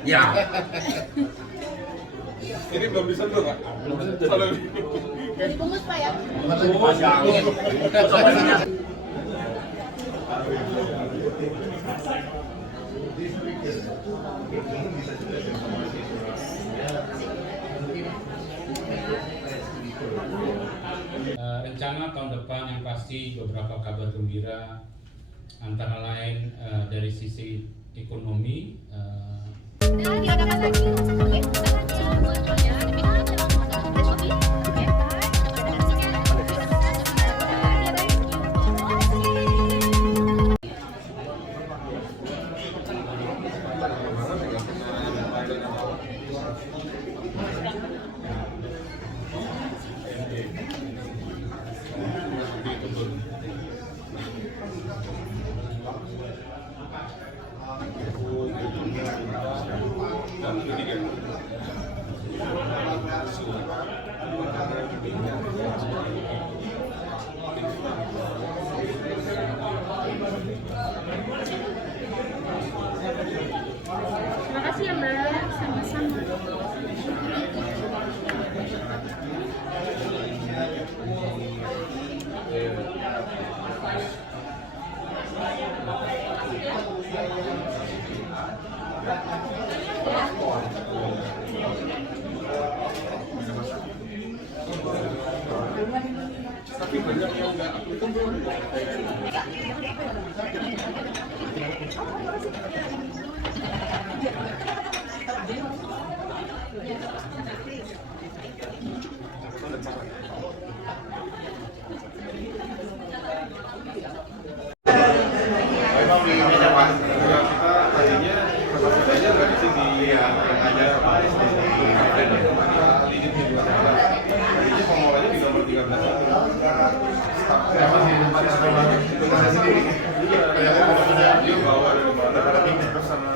Ya. Ini belum disentuh, Pak? Belum disentuh. Dibungkus Pak ya? Rencana tahun depan yang pasti beberapa kabar gembira, antara lain dari sisi ekonomi. Diadakan lagi, oke? Munculnya demi Shopee, oke? Terima kasih ya Mbak, sama-sama. Tapi banyak yang nggak applicable. Memang di meja Pak. Kita tadinya kapasitasnya nggak di sini, yang ada Pak di tadinya pengolahnya di nomor 13 itu. Saya masih di tempat sekolah saya sendiri. Dia bawa dari mana? Terus sama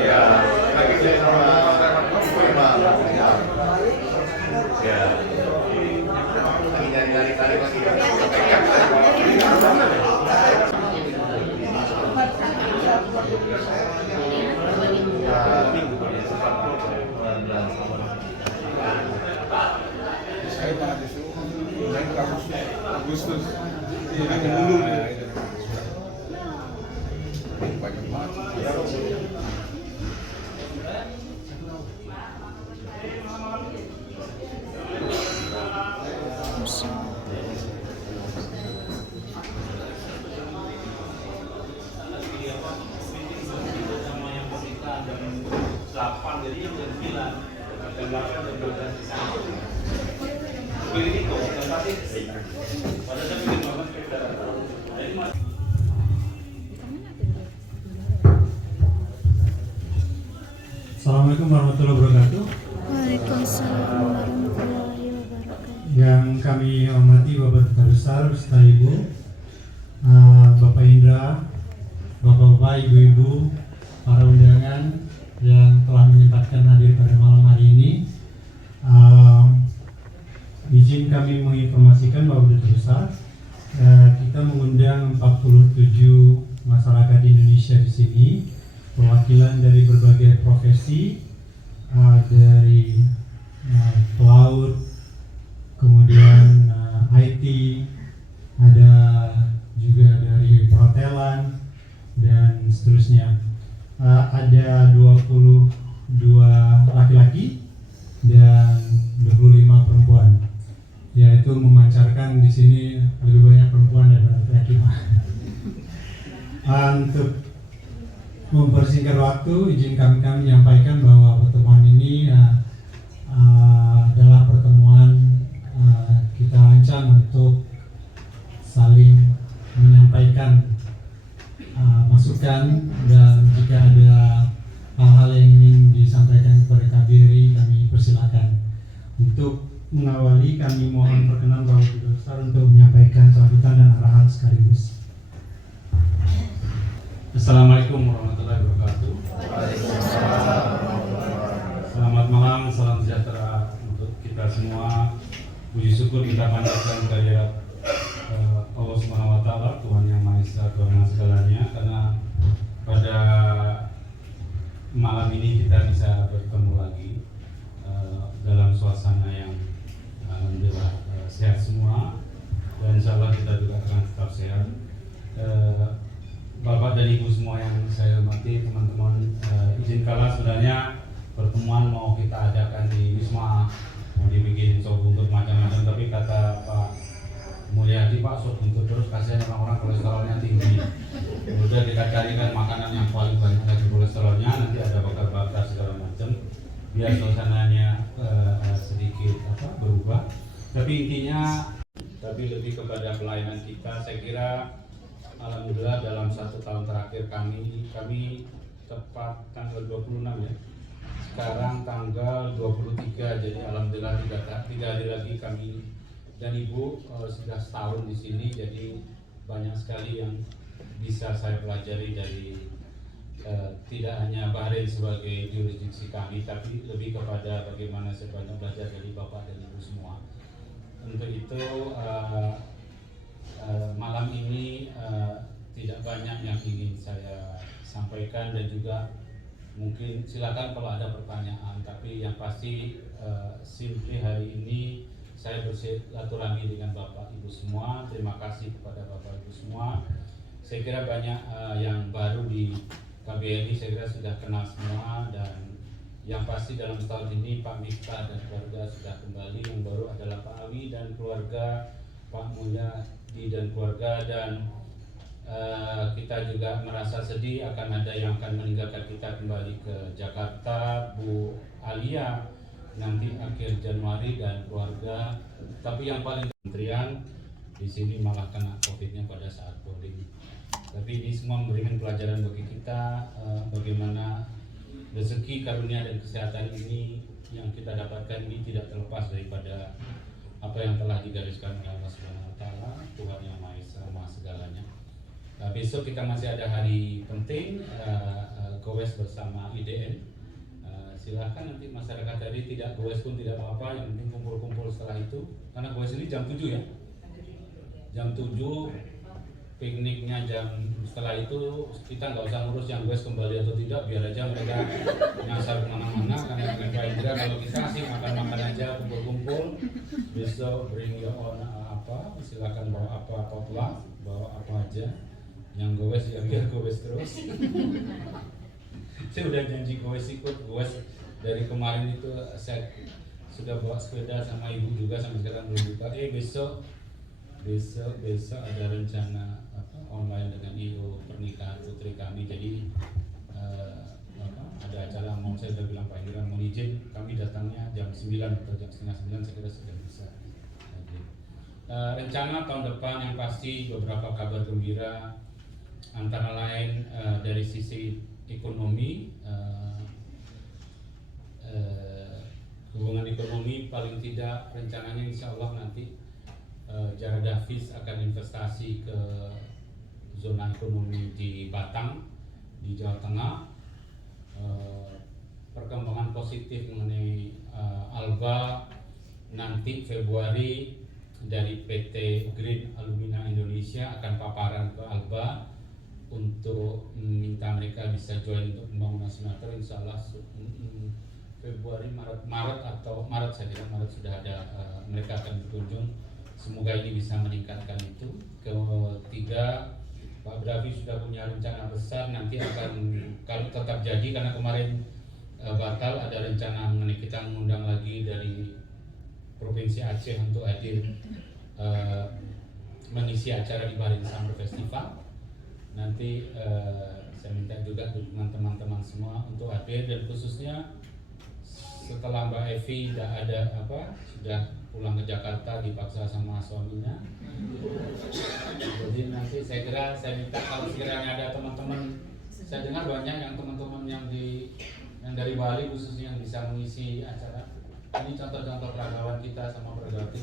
Ya, lagi saya sama Ya. Lagi nyari-nyari tarik lagi. saya Pak disuruh naik kasus Agustus. Iya, dulu nih. Banyak banget. Assalamualaikum warahmatullahi wabarakatuh. Waalaikumsalam warahmatullahi wabarakatuh. Yang kami hormati Bapak Duta Besar beserta Ibu, Bapak Indra, Bapak-bapak, Ibu-ibu, para undangan yang telah menyempatkan hadir pada malam hari ini. Izin kami menginformasikan Bapak Duta Besar, kita mengundang 47 masyarakat Indonesia di sini, perwakilan dari berbagai profesi, dari pelaut, kemudian IT, ada juga dari perhotelan dan seterusnya. Ada 22 laki-laki dan 25 perempuan, yaitu memancarkan di sini lebih banyak perempuan daripada laki-laki. Untuk mempersingkat waktu, izin kami menyampaikan bahwa pertemuan ini adalah pertemuan kita rancang untuk saling menyampaikan masukan, dan jika ada hal-hal yang ingin disampaikan kepada KBRI, kami persilakan. Untuk mengawali, kami mohon perkenan Bapak Duta Besar untuk menyampaikan sambutan dan arahan sekaligus. Assalamualaikum warahmatullahi wabarakatuh. Selamat malam, salam sejahtera untuk kita semua. Puji syukur kita panjatkan kehadirat Allah Subhanahu wa Ta'ala, Tuhan Yang Maha Esa, Tuhan yang segalanya, karena nanti teman-teman izinkanlah sebenarnya pertemuan mau kita adakan di Wisma, mau dibikin sop buntut macam-macam, tapi kata Pak Mulyadi, Pak, sop buntut terus kasihan orang-orang kolesterolnya tinggi. Udah kita carikan makanan yang paling banyak dari kolesterolnya, nanti ada bakar-bakar segala macam biar suasananya sedikit berubah. Tapi intinya lebih kepada pelayanan kita. Saya kira alhamdulillah dalam 1 tahun terakhir kami tepat tanggal 26 ya. Sekarang tanggal 23, jadi alhamdulillah 3 hari lagi kami dan Ibu sudah setahun di sini, jadi banyak sekali yang bisa saya pelajari dari tidak hanya Bahrain sebagai jurisdiksi kami, tapi lebih kepada bagaimana saya banyak belajar dari Bapak dan Ibu semua. Untuk itu malam ini tidak banyak yang ingin saya sampaikan, dan juga mungkin silakan kalau ada pertanyaan, tapi yang pasti simply hari ini saya bersilaturahmi dengan Bapak Ibu semua. Terima kasih kepada Bapak Ibu semua. Saya kira banyak yang baru di KBRI, saya kira sudah kenal semua, dan yang pasti dalam tahun ini Pak Miftah dan keluarga sudah kembali. Yang baru adalah Pak Awi dan keluarga, Pak Mulyadi dan keluarga, dan kita juga merasa sedih akan ada yang akan meninggalkan kita kembali ke Jakarta, Bu Alia nanti akhir Januari dan keluarga. Tapi yang paling kementerian di sini malah kena COVID-nya pada saat polling. Tapi ini semua memberikan pelajaran bagi kita bagaimana rezeki, karunia dan kesehatan ini yang kita dapatkan ini tidak terlepas daripada apa yang telah digariskan oleh Allah Subhanahu wa taala, Tuhan yang Maha Esa, Maha segalanya. Besok kita masih ada hari penting, goes bersama IDN. Silakan nanti masyarakat tadi tidak goes pun tidak apa-apa, yang penting kumpul-kumpul setelah itu. Karena goes ini jam 7 ya. Jam 7, pikniknya jam setelah itu kita nggak usah ngurus yang goes kembali atau tidak, biar aja mereka nyasar kemana-mana. Karena mereka Indra, kalau kita sih makan-makan aja, kumpul-kumpul. Besok bring your own silakan bawa apa potluck, bawa apa aja. Yang goes ya biar goes terus. Saya udah janji goes ikut goes dari kemarin itu, saya sudah bawa sepeda sama Ibu juga, sampai sekarang belum buka. Besok ada rencana online dengan IO pernikahan putri kami. Jadi ada acara, mau saya sudah bilang Pak Indra mau izin kami datangnya jam 9 atau jam setengah 9, saya kira sudah bisa. Rencana tahun depan yang pasti beberapa kabar gembira, antara lain dari sisi ekonomi, hubungan ekonomi paling tidak rencananya insya Allah nanti Jara Davis akan investasi ke zona ekonomi di Batang, di Jawa Tengah. Perkembangan positif mengenai Alba nanti Februari dari PT Green Alumina Indonesia akan paparan ke Alba untuk meminta mereka bisa join untuk pembangunan smelter. Insya Allah Februari, Maret saya kira Maret sudah ada, mereka akan berkunjung. Semoga ini bisa meningkatkan itu. Ketiga, Pak Bravi sudah punya rencana besar, nanti akan kalau tetap jadi, karena kemarin batal, ada rencana mengenai kita mengundang lagi dari Provinsi Aceh untuk hadir mengisi acara di Bahrain Summer Festival. Nanti saya minta juga dukungan teman-teman semua untuk hadir, dan khususnya setelah Mbak Evi sudah pulang ke Jakarta dipaksa sama suaminya. Jadi nanti saya kira saya minta kalau sekiranya ada teman-teman, saya dengar banyak yang teman-teman yang dari Bali khususnya yang bisa mengisi acara. Ini contoh-contoh peragawan kita sama peragawan.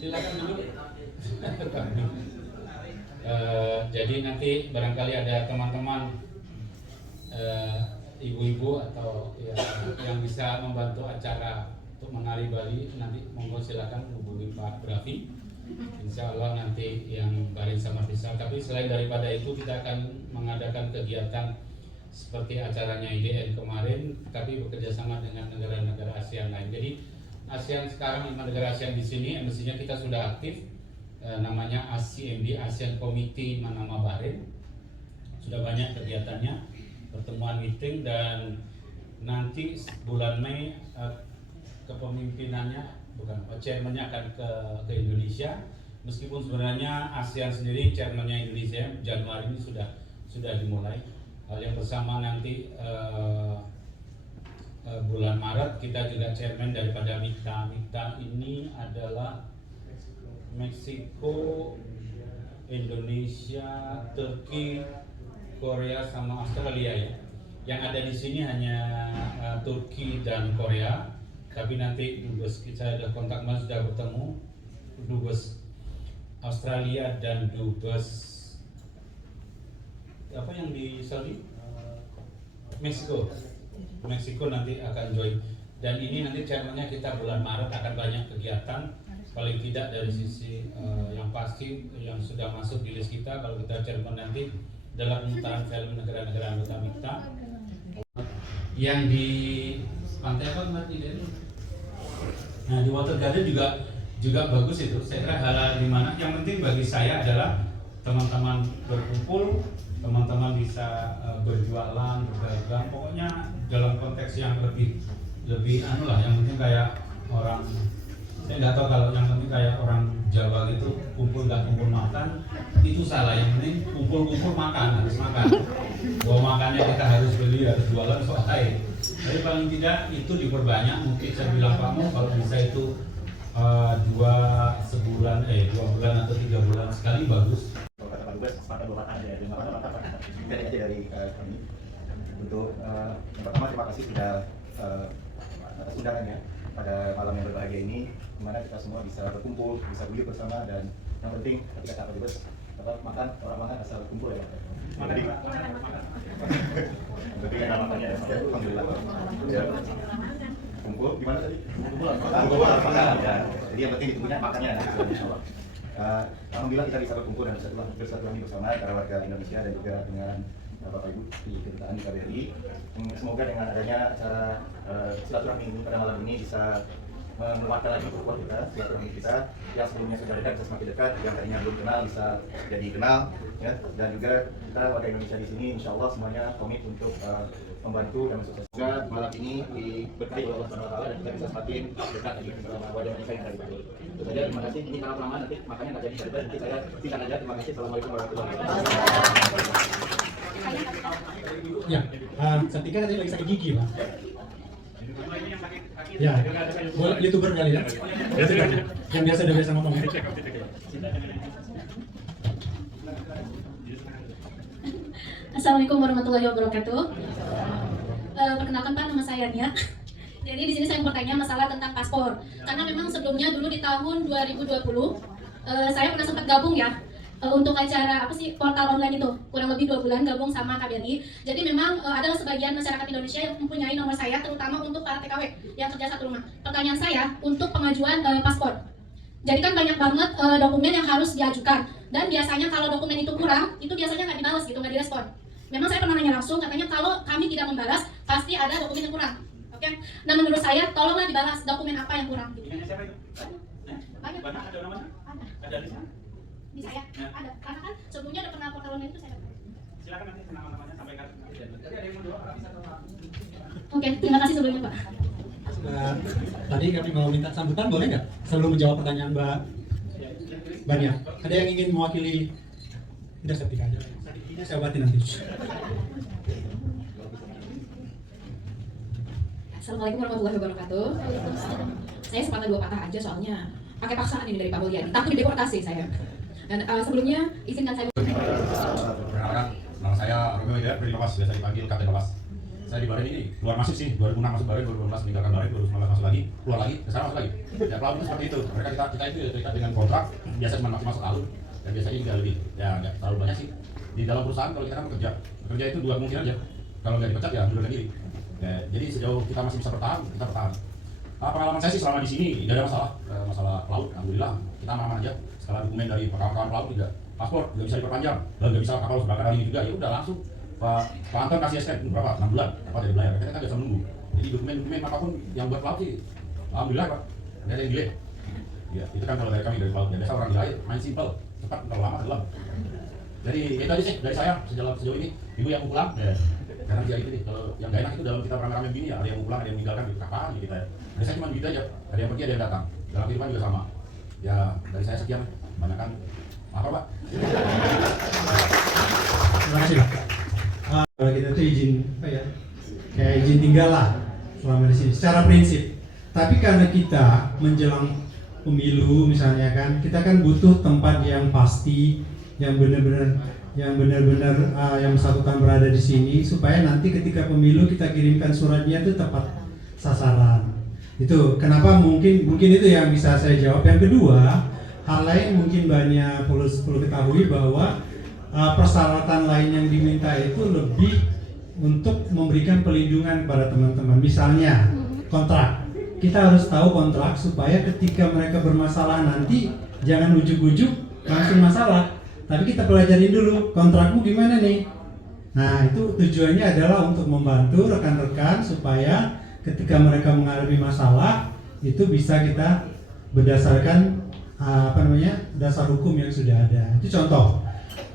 Silakan dulu. Jadi nanti barangkali ada teman-teman ibu-ibu atau yang bisa membantu acara untuk menari Bali, nanti monggo silakan hubungi Pak Bravi. Insya Allah nanti yang Bahrain Summer Festival. Tapi selain daripada itu kita akan mengadakan kegiatan seperti acaranya IDN kemarin, tapi bekerjasama dengan negara-negara ASEAN lain. Jadi ASEAN sekarang 5 negara ASEAN di sini, mestinya kita sudah aktif. namanya ACMB, Asian Committee Manama Bahrain. Sudah banyak kegiatannya, pertemuan meeting, dan nanti bulan Mei kepemimpinannya, chairman-nya akan ke Indonesia. Meskipun sebenarnya ASEAN sendiri chairman-nya Indonesia Januari ini sudah dimulai. Hal yang bersama nanti bulan Maret kita juga chairman daripada MIKTA. MIKTA ini adalah Meksiko, Indonesia, Turki, Korea sama Australia ya. Yang ada di sini hanya Turki dan Korea. Tapi nanti dubes kita ada kontak, mas sudah bertemu dubes Australia dan dubes apa yang di Saudi, Meksiko nanti akan join. Dan ini nanti chairman-nya kita bulan Maret akan banyak kegiatan, paling tidak dari sisi yang pasti yang sudah masuk di list kita kalau kita chairman nanti dalam pemutaran film negara-negara anggota MIKTA. Yang di pantai apa Mbak Tidak? Nah di Water Garden juga bagus itu. Saya kira hal-hal di mana yang penting bagi saya adalah teman-teman berkumpul, teman-teman bisa berjualan, berdagang, pokoknya dalam konteks yang lebih anu lah. Yang penting kayak orang, saya nggak tahu kalau yang penting kayak orang Jawa gitu, kumpul nggak kumpul makan itu salah. Yang penting kumpul makan, harus makan. Bahwa makannya kita harus beli, harus jualan soalnya. Tapi paling tidak itu diperbanyak. Mungkin saya bilang kamu kalau bisa itu 2 bulan atau 3 bulan sekali bagus. Kata Pak Dubes, mata dua mata aja, dari kami. Untuk yang pertama terima kasih sudah atas undangannya pada malam yang berbahagia ini, di mana kita semua bisa berkumpul, bisa guyup bersama, dan yang penting ketika Pak Dubes makan, orang makan asal kumpul ya. Jadi enak makannya ya, alhamdulillah. Ya. Kumpul gimana tadi? Kumpul makan ya. Jadi yang penting ditunggunya makannya nanti insyaallah. Alhamdulillah kita bisa berkumpul dan bersilaturahmi bersama antara warga Indonesia dan juga dengan Bapak Ibu di kedutaan di KBRI. Semoga dengan adanya acara silaturahmi ini pada malam ini bisa menguatkan lagi perkuat kita, silaturahmi kita yang sebelumnya sudah dekat bisa semakin dekat, yang tadinya belum kenal bisa jadi kenal, ya. Dan juga kita warga Indonesia di sini, insya Allah semuanya komit untuk membantu dan mensukseskan malam ini diberkahi oleh Allah Subhanahu wa Ta'ala, dan kita bisa semakin dekat lagi dengan warga Indonesia yang ada di Bandung. Itu saja, terima kasih. Ini kalau kelamaan nanti makanya nggak jadi cerita, nanti saya singkat aja. Terima kasih. Assalamualaikum warahmatullahi wabarakatuh. Ya, Santika tadi lagi sakit gigi, Pak. Ya, YouTuber kali ya. Yang biasa ngomong. Assalamualaikum warahmatullahi wabarakatuh. Perkenalkan Pak, nama saya Nia. Jadi di sini saya mau bertanya masalah tentang paspor. Karena memang sebelumnya dulu di tahun 2020 saya pernah sempat gabung ya untuk acara portal online itu, kurang lebih 2 bulan gabung sama KBRI. Jadi memang adalah sebagian masyarakat Indonesia yang mempunyai nomor saya, terutama untuk para TKW yang kerja satu rumah. Pertanyaan saya untuk pengajuan paspor. Jadi kan banyak banget dokumen yang harus diajukan, dan biasanya kalau dokumen itu kurang, itu biasanya nggak dibalas gitu, nggak direspon. Memang saya pernah nanya langsung, katanya kalau kami tidak membalas, pasti ada dokumen yang kurang. Oke? Nah menurut saya, tolonglah dibalas dokumen apa yang kurang. Gitu. Banyak. Ada namanya? Ada di sana? Di saya? Ada. Karena kan sebelumnya ada pernah portal online itu saya dapat. Silakan nanti nama-namanya sampaikan. Tadi ada yang mau doa, bisa doa. Oke, terima kasih sebelumnya Pak. Tadi kami mau minta sambutan, boleh nggak? Sebelum menjawab pertanyaan Mbak Bania, ada yang ingin mewakili? Tidak, Santika aja. Santika saya obati nanti. Assalamualaikum warahmatullahi wabarakatuh. Saya sepatah 2 patah aja soalnya pakai paksaan ini dari Pak Mulyadi. Takut dideportasi saya. Dan sebelumnya izinkan saya. Perkenalkan, nama saya Romeo Hidayat, Lawas, biasa dipanggil Kapten Lawas. Saya di Bahrain ini keluar masif sih, 2006 masuk Bahrain, 2012 meninggalkan Bahrain, 2019 masuk lagi, keluar lagi, sekarang masuk lagi. Ya pelaut itu seperti itu. Kita itu terikat dengan kontrak, biasa cuma masuk alur, dan biasanya juga lebih. Ya nggak terlalu banyak sih. Di dalam perusahaan kalau kita kan bekerja itu 2 kemungkinan aja. Kalau nggak dipecat ya mundurkan diri. Ya, jadi sejauh kita masih bisa bertahan, kita bertahan. Pengalaman saya sih selama di sini nggak ada masalah pelaut, alhamdulillah kita aman aja. Setelah dokumen dari kawan-kawan pelaut juga, paspor nggak bisa diperpanjang, dan nggak bisa kapal sebakar hari ini juga, ya udah langsung Pak Anton kasih SK berapa? 6 bulan apa dari belayar, kita nggak bisa menunggu. Jadi dokumen apapun yang buat pelaut sih, alhamdulillah Pak, nggak ada yang delay. Ya, itu kan kalau dari kami dari pelaut. Biasa orang di air main simpel, cepat kalau lama tenggelam. Jadi itu aja sih dari saya sejauh ini. Ibu yang mau pulang, ya. Karena dia itu nih, kalau yang gak enak itu dalam kita rame-rame begini ya, ada yang mau pulang, ada yang meninggalkan, gitu. Kapan kita ya. Dari saya cuma gitu aja, ada yang pergi, ada yang datang. Dalam kehidupan juga sama. Ya, dari saya sekian, kebanyakan. Apa Pak? Terima kasih Pak. Kalau kita tuh izin, apa ya, kayak izin tinggal lah selama di sini, secara prinsip. Tapi karena kita menjelang pemilu misalnya kan, kita kan butuh tempat yang pasti, yang benar-benar yang bersangkutan berada di sini, supaya nanti ketika pemilu kita kirimkan suratnya itu tepat sasaran. Itu kenapa mungkin itu yang bisa saya jawab. Yang kedua, hal lain mungkin banyak perlu ketahui bahwa persyaratan lain yang diminta itu lebih untuk memberikan pelindungan kepada teman-teman. Misalnya kontrak, kita harus tahu kontrak supaya ketika mereka bermasalah nanti jangan ujuk-ujuk langsung masalah, tapi kita pelajarin dulu kontrakmu gimana nih. Nah, itu tujuannya adalah untuk membantu rekan-rekan supaya ketika mereka mengalami masalah itu bisa kita berdasarkan dasar hukum yang sudah ada. Itu contoh.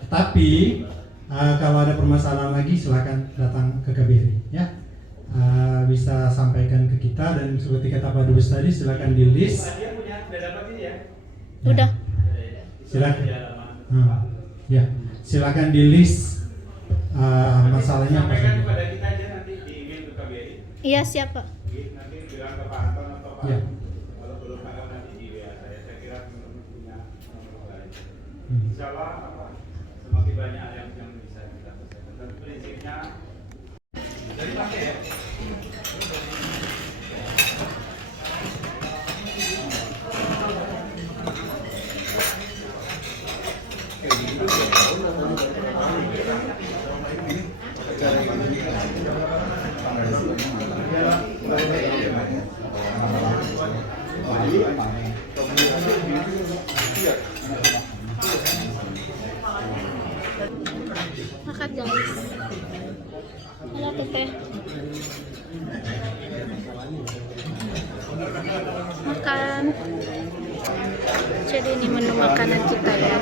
Tapi kalau ada permasalahan lagi silakan datang ke KBRI ya. Bisa sampaikan ke kita, dan seperti kata Pak Dubes tadi silakan di list. Udah. Silakan. Ya, silakan di list masalahnya apa saja. Iya siap Pak. Nanti bilang ke Pak Anton atau Pak. Ya. Kalau belum ada nanti di WA saya kira punya nomor lain. Insya Allah semakin banyak yang bisa kita selesaikan. Dan prinsipnya dari pakai ya. Makan guys. Halo Teteh. Makan. Jadi ini menu makanan kita ya.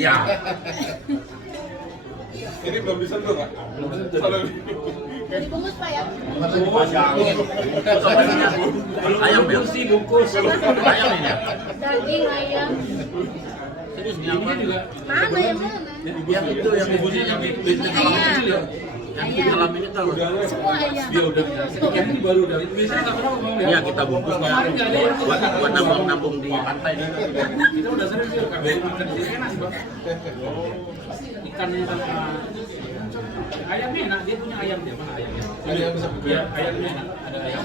Ya, Ini belum disentuh Pak. Belum disentuh. jadi bungkus Pak ya. Ayam bersih bungkus. Ayam ini ya. Daging ayam. Serius ini juga. Mana yang mana? Yang itu yang bungkusnya yang di dalam kecil ya. Yang di dalam ini tahu. Semua ayam. Dia udah yang ini baru dari biasanya nggak pernah ngomong ya. Iya kita bungkusnya buat nabung di pantai. Kita udah sering sih KBRI makan di sini enak sih Bang. Ikannya sama ayamnya enak, dia punya ayam dia mana ayamnya? Ayam bisa Iya, ayamnya enak, ada ayam.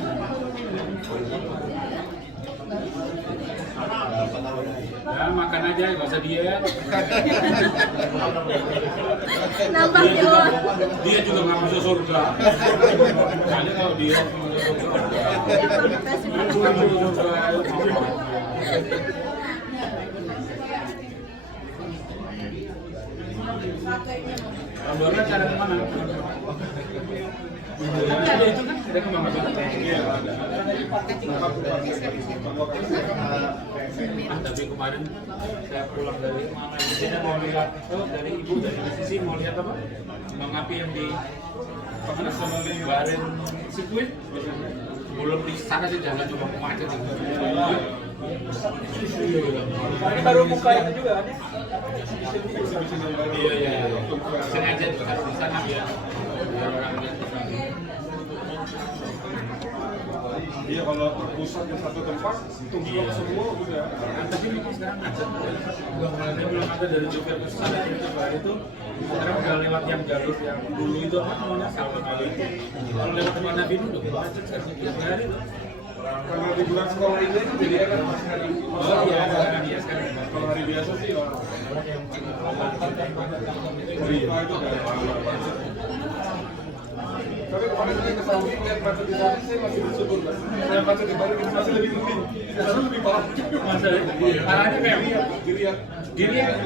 Ya makan aja, nggak usah diet. Nambah kilo. Dia juga nggak masuk surga. Soalnya kalau dia masuk surga, nggak masuk surga. Gambarnya cara kemana? Ada itu kan, ada kemana? Tapi kemarin saya pulang dari mana? Saya mau lihat, dari ibu dari sisi mau lihat apa? Bang Api yang di mana sama Baren sirkuit. Belum di sana sih, jangan cuma macet. Ini baru buka itu juga kan? Iya. Sengaja di sana biar orang lihat. Iya kalau terpusat di satu tempat, tumplok semua udah. Tapi ini sekarang macet. Belum ada dari Jogja ke sana itu. Sekarang udah lewat yang jalur yang dulu itu apa namanya Salwa Kali itu. Kalau lewat Nabi itu udah macet setiap hari tuh. Karena liburan sekolah ini jadi kan masih hari kalau hari biasa sih Riva itu kan tapi kemarin saya ke Saudi lihat macet di Saudi saya masih bersyukur kan saya macet di Bali masih lebih penting di sana lebih parah arahnya kayak Giriak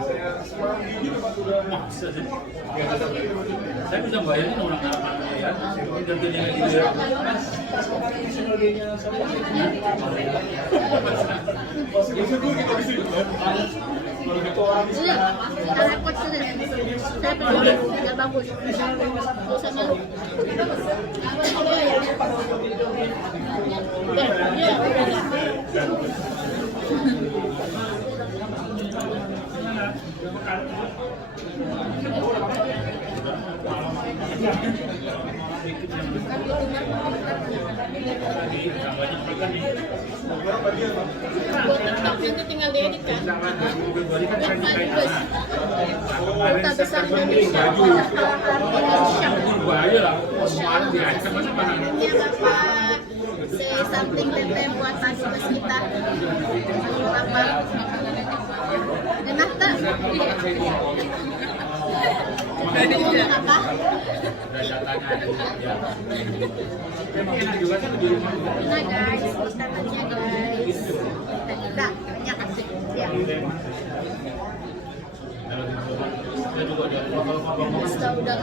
saya semalam gigi tempat udah Saya bisa bayangin orang Arabnya ya, dan dunia gitu ya. masih bersyukur kita di sini kan kalau gitu orang di sini Kita repot sudah. Saya peduli, tidak bagus. Sama. Nanti tinggal diedit kan? Kota besar Indonesia. Bahaya lah, kemarin diajak masa mana? Ini Bapak say something Tete buat Mas kita. Bapak. Enak tak? Ngomong apa? Nah guys, wisatanya guys. Kita kasih. Ya. Udah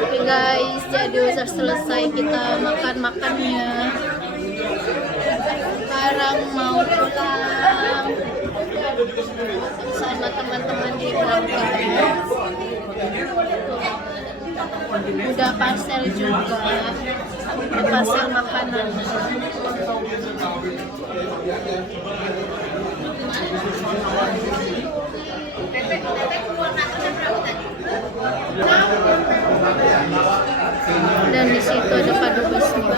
Oke guys, jadi udah selesai kita makan-makannya. Sekarang mau pulang sama teman-teman di belakang. Udah parcel juga, parcel makanan. Dan di situ ada Kadubesnya,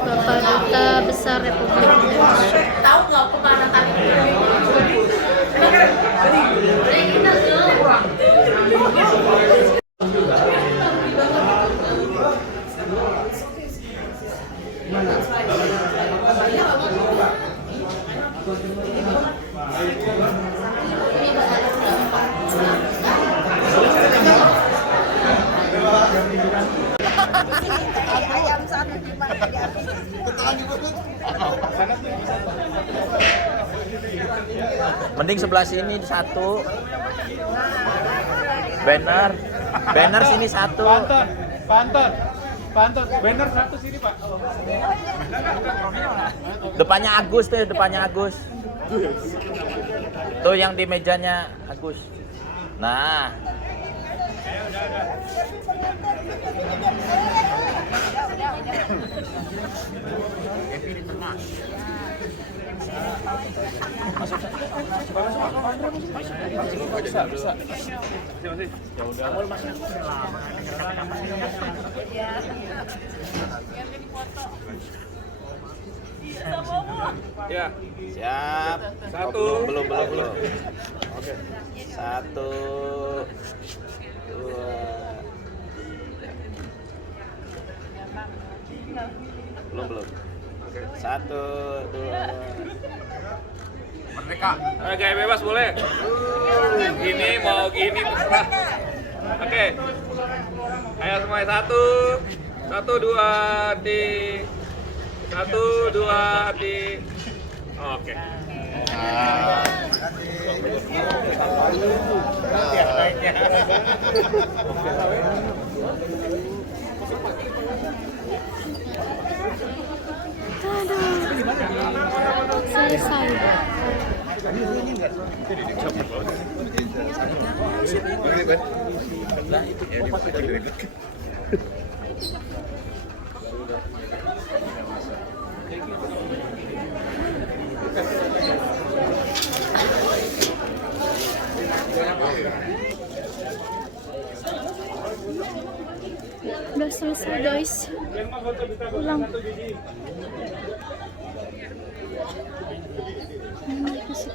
Bapak Duta Besar Republik Indonesia. Tahu nggak kemana tadi? Mending sebelah sini satu. Banner sini satu. Panton. Banner 100 ini Pak. Depannya Agus tuh, depannya Agus. Tuh yang di mejanya Agus. Nah. Bisa. Ya udah. Ya. Siap. Satu. Belum. Oke. 1, 2. Belum. 1, 2. Merdeka. Oke, bebas boleh. Gini mau gini terserah. Oke. Ayo semuanya 1, 2, di 1, 2, di. Oke. Selesai. Udah selesai guys. Pulang. Ini masih